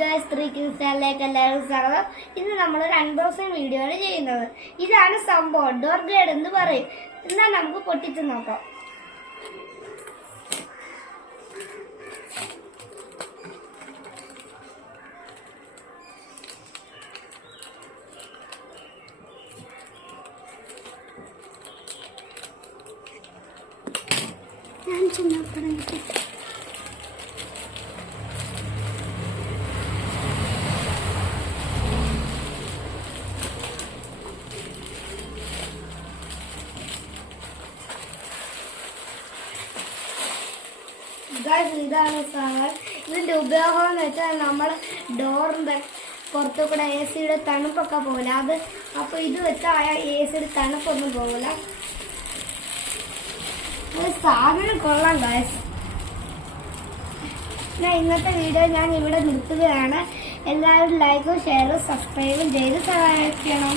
Guys 3 ചാനലിലേക്ക് എല്ലാവർക്കും സ്വാഗതം. ഇന്ന് നമ്മൾ ഒരു അൺബോക്സിംഗ് വീഡിയോ ആണ് ചെയ്യുന്നത്. ഇതാണ് സംഭവം, ഡോർ ഗൈഡ് എന്ന് പറയും. എന്നാൽ നമുക്ക് പൊട്ടിച്ച് നോക്കാം. ഞാൻ ചെന്നപ്പോ ഇതാണ് സാധനം. ഇതിന്റെ ഉപയോഗം എന്ന് വെച്ചാൽ നമ്മൾ ഡോറിന്റെ പുറത്തു കൂടെ എ സിയുടെ തണുപ്പൊക്കെ പോകില്ല. അപ്പൊ ഇത് വെച്ചാൽ എ സിയുടെ തണുപ്പൊന്നും പോകില്ല. സാധനം കൊള്ളാം ഗൈസ്. ഇന്നത്തെ വീഡിയോ ഞാൻ ഇവിടെ നിർത്തുകയാണ്. എല്ലാവരും ലൈക്കും ഷെയറും സബ്സ്ക്രൈബും ചെയ്ത് സഹായിക്കണം.